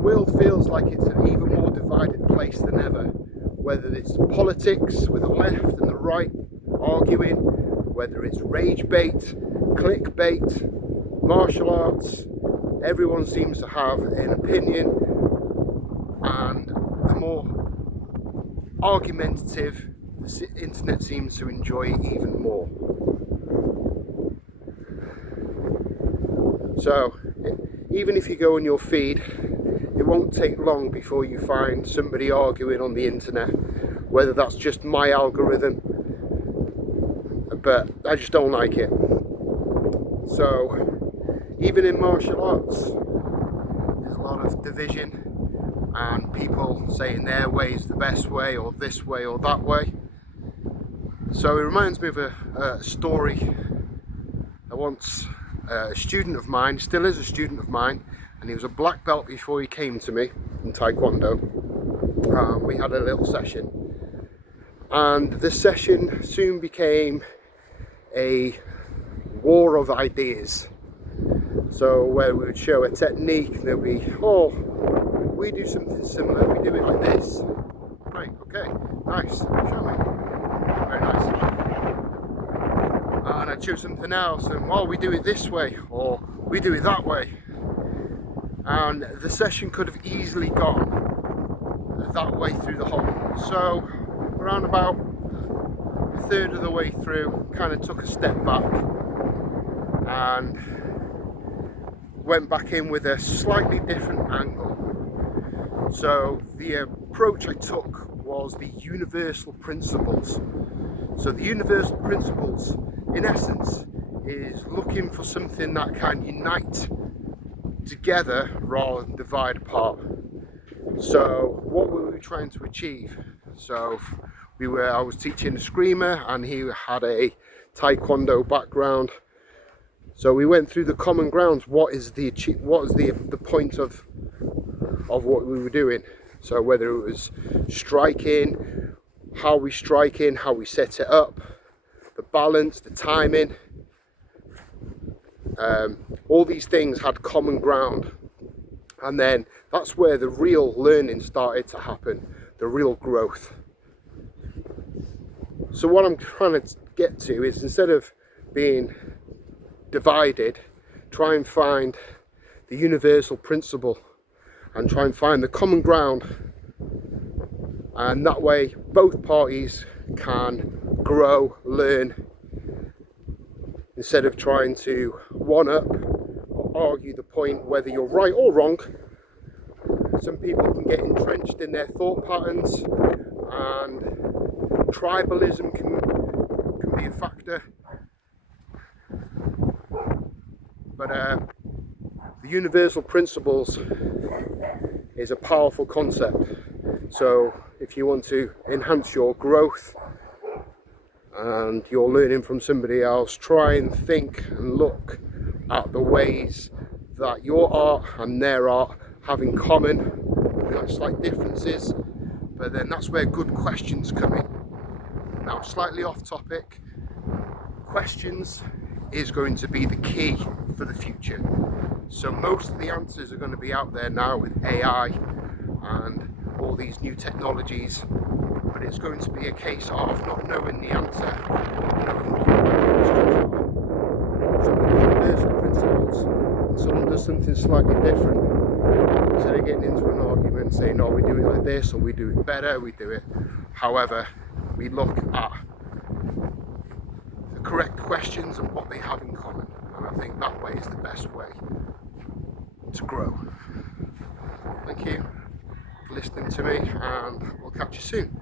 world feels like it's an even more divided place than ever, whether it's politics with the left and the right arguing, whether it's rage bait, clickbait, martial arts. Everyone seems to have an opinion, and the more argumentative the internet seems to enjoy it even more. So even if you go on your feed, it won't take long before you find somebody arguing on the internet, whether that's just my algorithm, but I just don't like it. So even in martial arts, there's a lot of division and people saying their way is the best way, or this way or that way. So it reminds me of a story. I once a student of mine, still is a student of mine, and he was a black belt before he came to me in Taekwondo. We had a little session, and the session soon became a war of ideas. So where we would show a technique, there'll be, oh, we do something similar, we do it like this. Great, okay, nice, show me. Very nice. And I'd show something else, and well, we do it this way, or we do it that way. And the session could have easily gone that way through the whole. So around about a third of the way through, kind of took a step back and went back in with a slightly different angle. So the approach I took was the universal principles. So the universal principles, in essence, is looking for something that can unite together rather than divide apart. So what were we trying to achieve? So I was teaching a screamer, and he had a Taekwondo background. So we went through the common grounds. What is the point of what we were doing? So whether it was striking, how we strike in, how we set it up, the balance, the timing, all these things had common ground. And then that's where the real learning started to happen, the real growth. So what I'm trying to get to is, instead of being divided, try and find the universal principle and try and find the common ground, and that way both parties can grow, learn, instead of trying to one up or argue the point whether you're right or wrong. Some people can get entrenched in their thought patterns, and tribalism can be a factor. But the universal principles is a powerful concept. So if you want to enhance your growth and you're learning from somebody else, try and think and look at the ways that your art and their art have in common. We have slight differences, but then that's where good questions come in. Now, slightly off topic, questions is going to be the key for the future. So most of the answers are going to be out there now with AI and all these new technologies, but it's going to be a case of not knowing the answer, knowing what the questions are. Some of the universal principles, and someone does something slightly different, instead of getting into an argument saying, oh, we do it like this, or we do it better, we do it however, we look at the correct questions and what they have in common. And I think that way is the best way to grow. Thank you for listening to me, and we'll catch you soon.